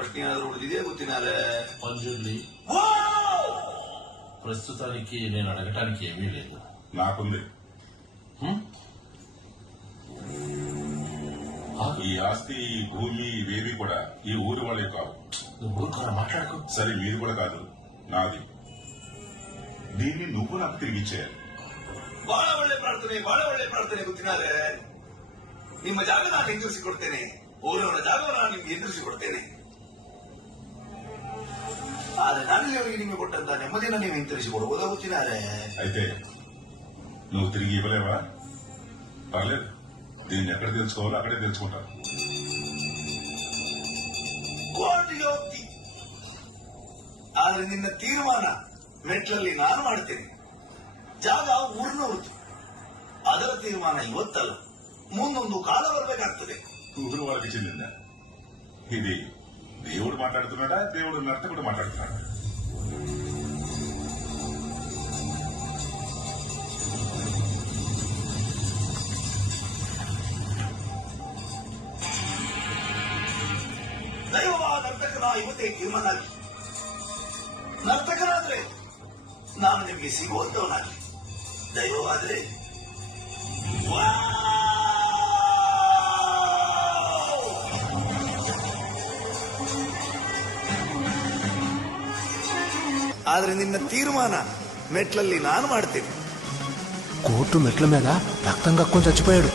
ప్రశ్ನೆ ఏನಾದರೂ ఉడిదిదే గుర్తినారే మంజుర్లి ప్రస్తుతానికి నేను అడగటానికి ఏమీ లేదు. నాకుంది. ఈ ఆస్తి భూమి ఇవేవి కూడా ఈ ఊరి వాళ్ళే కావు. నువ్వు ఊరుకోరా మాట్లాడుకో. సరే మీరు కూడా కాదు, నాది. దీన్ని నువ్వు నాకు తిరిగిచ్చేయాలి. ಬಹಳ ಒಳ್ಳೆ ಪ್ರಾರ್ಥನೆ ಗೊತ್ತಿನಾರೆ. ನಿಮ್ಮ ಜಾಗ ನಾನು ಎದುರಿಸಿಕೊಡ್ತೇನೆ, ಊರವರ ಜಾಗವನ್ನು ನಾನು ನಿಮ್ಗೆ ಎದುರಿಸಿಕೊಡ್ತೇನೆ. ಆದ್ರೆ ನಾನು ನಿಮಗೆ ಕೊಟ್ಟಂತ ನೆಮ್ಮದಿನ ನೀವು ಹಿಂತಿರಿಸಿಕೊಡುವುದ ಗೊತ್ತಿನಾರೆ. అయితే నువ్వు తిరిగి ఇవ్వలేవా? పర్లేదు, దీన్ని ఎక్కడ తెలుసుకోవాలో అక్కడే తెలుసుకుంటాను. ಕೋರ್ಟ್ಗೆ ಹೋಗ್ತಿ, ಆದ್ರೆ ನಿನ್ನ ತೀರ್ಮಾನ ಮೆಟ್ಲಲ್ಲಿ ನಾನು ಮಾಡ್ತೇನೆ. ಜಾಗ ಊರಿನವ್ರದ್ದು, ಅದರ ತೀರ್ಮಾನ ಇವತ್ತಲ್ಲ, ಮುಂದೊಂದು ಕಾಲ ಬರಬೇಕಾಗ್ತದೆ. ఊరు వాళ్ళకి చెందిందా? ఇది దేవుడు మాట్లాడుతున్నాడా, దేవుడు నర్తకుడు మాట్లాడుతున్నాడా? ದೈವವಾದ ನರ್ತಕನ ಇವತ್ತೇ ತೀರ್ಮಾನ ಆಗಿ, ನರ್ತಕನಾದ್ರೆ ನಾನು ನಿಮಗೆ ಸಿಗುವಂತವನಾಗಿ, ದೈವವಾದ್ರೆ ಆದ್ರೆ ನಿನ್ನ ತೀರ್ಮಾನ ಮೆಟ್ಲಲ್ಲಿ ನಾನು ಮಾಡ್ತೇನೆ. కోర్టు మెట్ల మీద రక్తం కక్కుని చచ్చిపోయాడు.